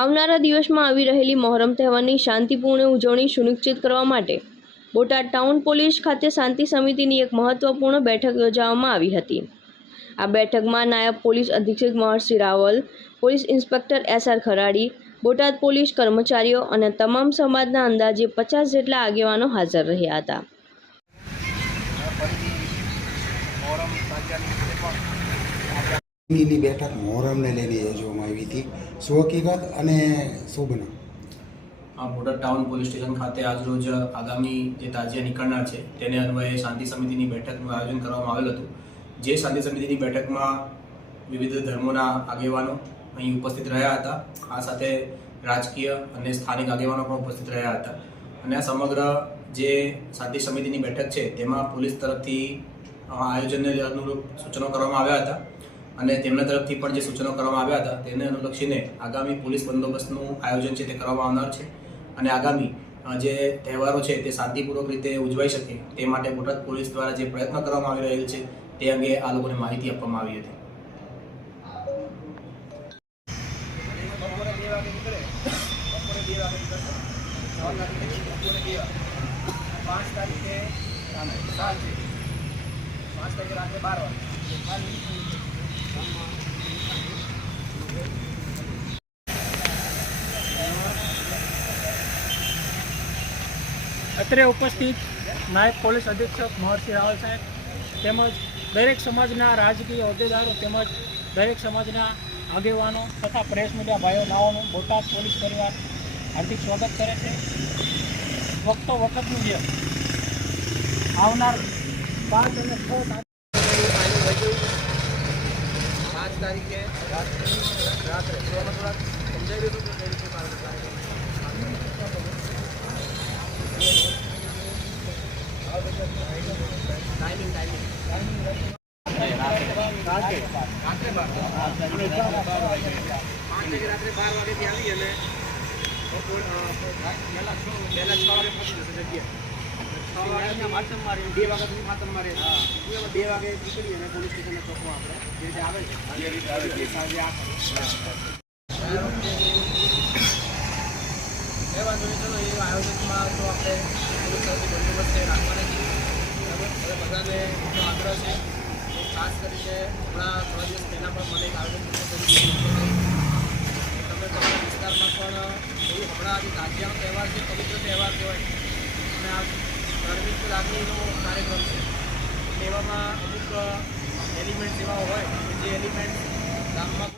આવનારા દિવસમાં આવી રહેલી મહોરમ તહેવારની શાંતિપૂર્ણ ઉજવણી સુનિશ્ચિત કરવા માટે બોટાદ ટાઉન પોલીસ ખાતે શાંતિ સમિતિની એક મહત્વપૂર્ણ બેઠક યોજવામાં આવી હતી. આ બેઠકમાં નાયબ પોલીસ અધિક્ષક Maharshi Raval, police inspector S R Kharadi, Botad police કર્મચારીઓ અને તમામ સમાજના અંદાજે પચાસ જેટલા આગેવાનો હાજર રહ્યા હતા. ની બેઠક મોહરમને લઈને યોજવામાં આવી હતી. શું હકીકત અને બનાવ. આ બોટાદ ટાઉન પોલીસ સ્ટેશન ખાતે આજરોજ આગામી જે તાજિયા નીકળનાર છે, તેને અન્વયે શાંતિ સમિતિની બેઠકનું આયોજન કરવામાં આવેલ હતું. જે શાંતિ સમિતિની બેઠકમાં વિવિધ ધર્મોના આગેવાનો અહીં ઉપસ્થિત રહ્યા હતા. આ સાથે રાજકીય અને સ્થાનિક આગેવાનો પણ ઉપસ્થિત રહ્યા હતા. અને આ સમગ્ર જે શાંતિ સમિતિની બેઠક છે, તેમાં પોલીસ તરફથી આયોજનને અનુરૂપ સૂચનો કરવામાં આવ્યા હતા. અને તેમના તરફથી પણ જે સૂચનો કરવામાં આવ્યા હતા, તેને અનુલક્ષીને આગામી પોલીસ બંદોબસ્તનું આયોજન છે તે કરવામાં આવનાર છે. અને આગામી જે તહેવારો છે તે શાંતિપૂર્વક રીતે ઉજવાઈ શકે તે માટે બોટાદ પોલીસ દ્વારા જે પ્રયત્ન કરવામાં આવી રહેલ છે તે અંગે આ લોકોને માહિતી આપવામાં આવી હતી. પાંચ તારીખે રાત્રે બાર વાગે અત્રે ઉપસ્થિત નાયબ પોલીસ અધિક્ષક મહર્ષિ રાવલ સાહેબ તેમજ દરેક સમાજના રાજકીય હોદ્દેદારો તેમજ દરેક સમાજના આગેવાનો તથા પ્રેસ મીડિયા ભાઈઓ નાઓનું બોટાદ પોલીસ પરિવાર હાર્દિક સ્વાગત કરે છે. વખતો વખત મુજબ આવનાર પાંચ અને છ તારીખ પાંચ તારીખે રાત્રે રાત્રે થોડા સમજાવી દીધું કે કઈ રીતે પાલન ટાઈમિંગ ટાઈમિંગ રાત્રે રાત્રે બાર પાંચ તારીખે રાત્રે બાર વાગ્યાથી આવી અને બપોર અ, પહેલા છ પહેલા છ વાગે પહોંચી જશે જગ્યાએ માતમ મારી. બે વાગ્યા માતમ મારી. બે વાગે નીકળી અને પોલીસ સ્ટેશને ચોકવા આપણે. જે રીતે આવે છે. સાંજે આ એ વાંધો નહીં ચલો એ આયોજનમાં તો આપણે પોલીસ બંદોબસ્ત એ રાખવાના છીએ બરાબર? હવે બધાને આગ્રહ છે. ખાસ કરીને હમણાં થોડા દિવસ પહેલાં પણ મને એક આયોજન તમે તમારા વિસ્તારમાં પણ એવું હમણાં આજે તાજિયાનો તહેવાર છે પવિત્ર તહેવાર કહેવાય. અને આ ધાર્મિક લાગણીનો કાર્યક્રમ છે. એવામાં અમુક એલિમેન્ટ એવા હોય જે એલિમેન્ટ ગામમાં